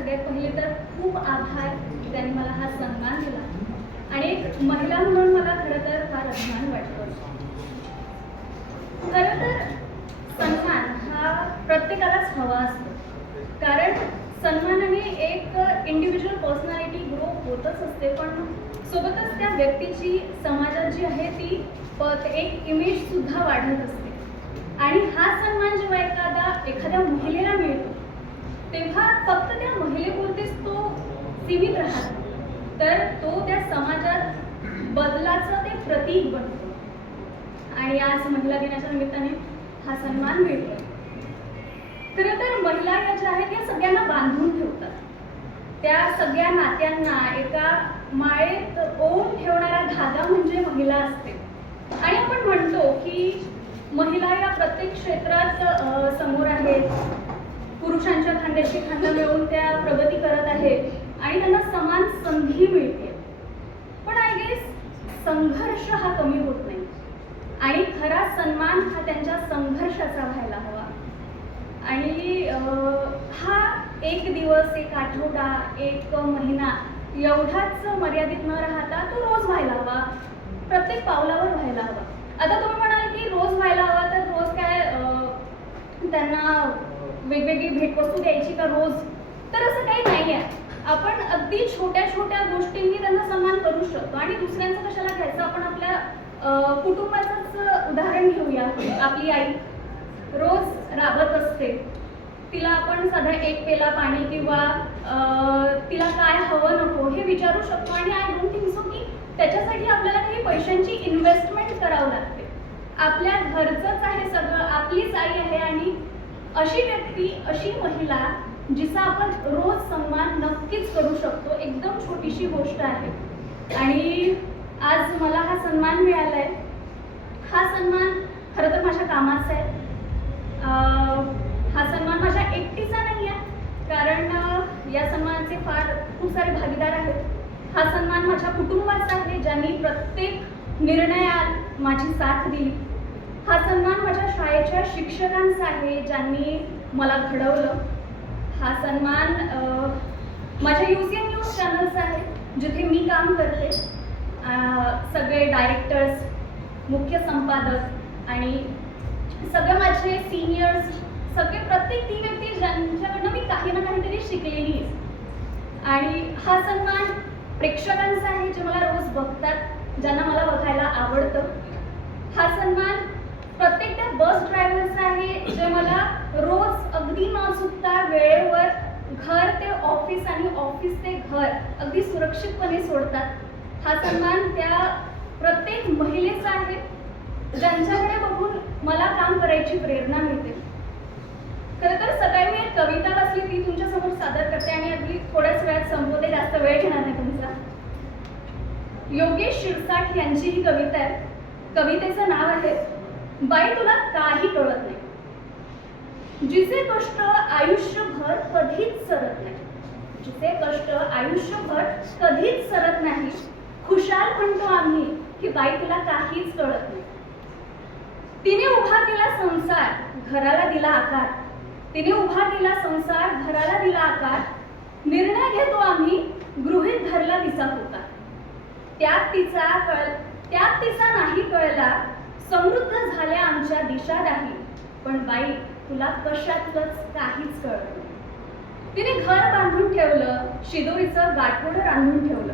सगळ्यात पहिले तर खूप आभार त्यांनी मला हा सन्मान दिला. आणि एक महिला म्हणून मला खरं तर फार अभिमान वाटतो. खरं तर सन्मान हा प्रत्येकालाच हवा असतो. कारण सन्मानाने एक इंडिव्हिज्युअल पर्सनॅलिटी ग्रो होतच असते पण सोबतच त्या व्यक्तीची समाजात जी आहे ती एक इमेज सुद्धा वाढत असते. आणि हा सन्मान जेव्हा एखादा एखाद्या महिलेला मिळतो तेव्हा फक्त त्या सीमित राहतो तर तो त्या समाजात बदलाचं ते प्रतीक बनतो. आणि आज महिला दिनाच्या निमित्ताने हा सन्मान मिळतो. खरं तर महिला या ज्या आहेत या सगळ्यांना बांधून ठेवतात. त्या सगळ्या नात्यांना एका माळेत ओन ठेवणारा धागा म्हणजे महिला असते. आणि आपण म्हणतो की महिला या प्रत्येक क्षेत्रात समोर आहेत. पुरुषांच्या खांद्याशी खांदा मिळवून त्या प्रगती करत आहेत. आणि त्यांना समान संधी मिळते. पण आय गेस संघर्ष हा कमी होत नाही. आणि खरा सन्मान हा त्यांच्या संघर्षाचा व्हायला हवा. आणि हा एक दिवस एक आठवडा एक महिना एवढाच मर्यादित न राहता तो रोज व्हायला हवा. प्रत्येक पावलावर व्हायला हवा. आता तुम्ही म्हणाल की रोज व्हायला हवा तर रोज काय त्यांना वेगवेगळी भेटवस्तू द्यायची का रोज? तर असं काही नाही आहे आपण अगदी छोट्या छोट्या गोष्टींनी त्यांना सन्मान करू शकतो. आणि दुसऱ्यांचं कशाला घ्यायचं? आपण आपल्या कुटुंबाचंच उदाहरण घेऊया. आपली आई रोज राबत असते. तिला आपण साधा एक पेला पाणी किंवा तिला काय हवं नको हे विचारू शकतो. आणि आय डोंट थिंक सो की त्याच्यासाठी आपल्याला काही पैशांची इन्व्हेस्टमेंट करावं लागते. आपल्या घरचंच आहे सगळं आपलीच आई आहे आणि अशी व्यक्ती अशी महिला जिचा आपण रोज सन्मान नक्कीच करू शकतो. एकदम छोटीशी गोष्ट आहे. आणि आज मला हा सन्मान मिळाला आहे हा सन्मान खरं तर माझ्या कामाचा आहे. हा सन्मान माझ्या एकटीचा नाही आहे. कारण या सन्मानाचे फार खूप सारे भागीदार आहेत. हा सन्मान माझ्या कुटुंबाचा आहे. ज्यांनी प्रत्येक निर्णयात माझी साथ दिली. हा सन्मान माझ्या शाळेच्या शिक्षकांचा आहे. ज्यांनी मला घडवलं. हा सन्मान माझ्या U C N news channels आहे जिथे मी काम करते सगळे डायरेक्टर्स मुख्य संपादक आणि सगळे माझे सिनियर्स सगळे प्रत्येक ती व्यक्ती ज्यांच्याकडनं मी काही ना काहीतरी शिकलेली आहे. आणि हा सन्मान प्रेक्षकांचा आहे जे मला रोज बघतात ज्यांना मला बघायला आवडतं हा सन्मान प्रत्येक त्या बस ड्रायव्हरचा आहे जे मला रोज अगदी नॉन घर ते ऑफिस आणि ऑफिस ते घर अगदी सुरक्षितपणे सोडतात. हा सन्मान त्या प्रत्येक महिलेचा आहे. ज्यांच्याकडे बघून मला काम करायची प्रेरणा मिळते. खरं तर सकाळी मी एक कविता वाचली ती तुमच्यासमोर सादर करते आणि अगदी थोड्याच वेळात संपवते जास्त वेळ घेणार नाही तुमचा. योगेश शिरसाट यांची ही कविता आहे. कवितेचं नाव आहे बाई तुला काही जिचे कष्ट आयुष्यभर कधीच सरत नाही. जिचे कष्ट आयुष्यभर कधीच सरत नाही. खुशाल म्हणतो आम्ही की बाईकला काहीच कळत नाही. तिने उभा केला संसार घराला दिला आकार. तिने उभा केला संसार घराला दिला आकार. निर्णय घेतो आम्ही गृहित धरला तिचा होता. त्यात तिचा कळ त्यात तिचा नाही कळला समृद्ध झाल्या आमच्या दिशा नाही पण बाई तुला कशातलंच काहीच कळत नाही. तिने घर बांधून ठेवलं शिदोरीचं गाठोड रांधून ठेवलं.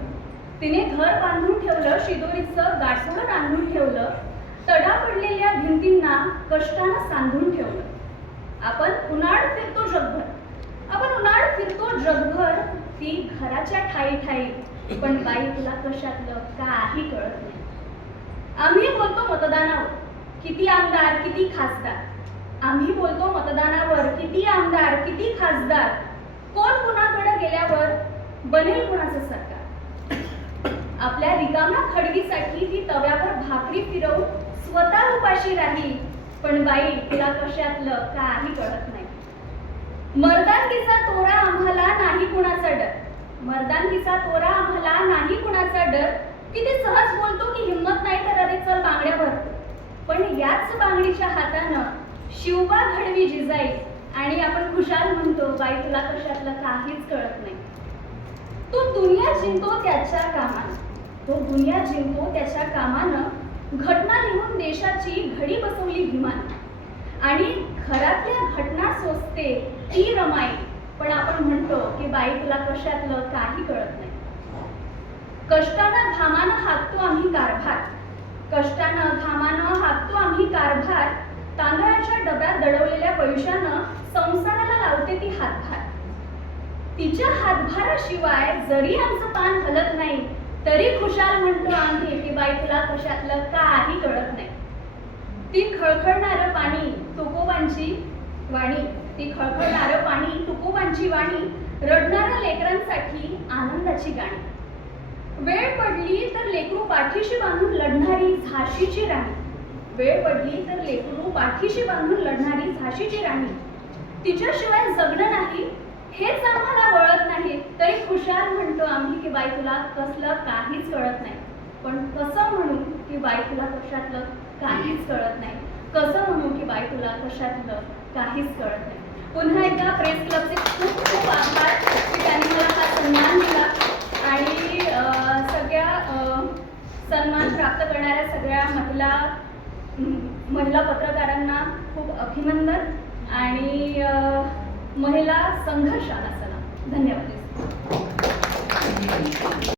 तिने घर बांधून ठेवलं शिदोरीचं गाठोड रांधून ठेवलं. तडा पडलेल्या भिंतींना कष्टानं सांधून ठेवलं. आपण उन्हाळ फिरतो जगभर. आपण उन्हाळ फिरतो जगभर ती घराच्या ठाई ठाई पण बाई तुला कशातलं काही कळत नाही. आम्ही बोलतो मतदानावर. किती आमदार किती खासदार. आम्ही बोलतो मतदानावर किती आमदार किती खासदार? कोण कुणाकडे गेल्यावर बनेल कुणाचं सरकार? आपल्या रिकाम्या खडगीसाठी ती तव्यावर भाकरी फिरवून स्वतः उपाशी राहील. पण बाई तिला कशातलं काही कळत नाही. मर्दानकीचा तोरा आम्हाला नाही कुणाचा डर. मर्दानकीचा तोरा आम्हाला नाही कुणाचा डर. किती सहज बोलतो की हिंमत नाही तर अरे चल बांगड्या भरतो. पण याच बांगडीच्या हातानं शिवबा घडवी जिजाई. आणि आपण खुशाल म्हणतो बाई तुला कशातलं काहीच कळत नाही. तो दुनिया जिंकतो त्याच्या कामानं. तो दुनिया जिंकतो त्याच्या कामानं. घटना लिहून देशाची घडी बसवली भीमान. आणि घरातल्या घटना सोसते ती रमाई. पण आपण म्हणतो की बाई तुला कशातलं काही कळत नाही. कष्टानं घामानं हाकतो आम्ही कारभार. कष्टानं घामानं हाकतो आम्ही कारभार. तांदळाच्या डब्यात दडवलेल्या पैशानं संसाराला लावते ती हातभार. तिच्या हातभाराशिवाय जरी आमचं पान हलत नाही तरी खुशाल म्हणतो आम्ही की बाई तुला कशातलं काही कळत नाही. ती खळखळणारं पाणी तुकोबांची वाणी ती खळखळणारं पाणी तुकोबांची वाणी रडणाऱ्या लेकरांसाठी आनंदाची गाणी. वेळ पडली तर लेकरू पाठीशी बांधून लढणारी झाशीची राणी. वेळ पडली तर लेकरू पाठीशी बांधून लढणारी झाशीची राणी. तिच्याशिवाय जगणं नाही हेच आम्हाला वळत नाही. तरी खुशाल म्हणतो आम्ही की बाई तुला कसलं काहीच कळत नाही. पण कसं म्हणू की बाई तुला कशातलं काहीच कळत नाही. कसं म्हणू की बाई तुला कशातलं काहीच कळत नाही. पुन्हा एकदा प्रेस क्लबचे खूप खूप आभार. की त्यांनी मला हा सन्मान दिला. आणि सगळ्या सन्मान प्राप्त करणाऱ्या सगळ्या महिला महिला पत्रकारांना खूप अभिनंदन आणि महिला संघर्ष सलाम धन्यवाद.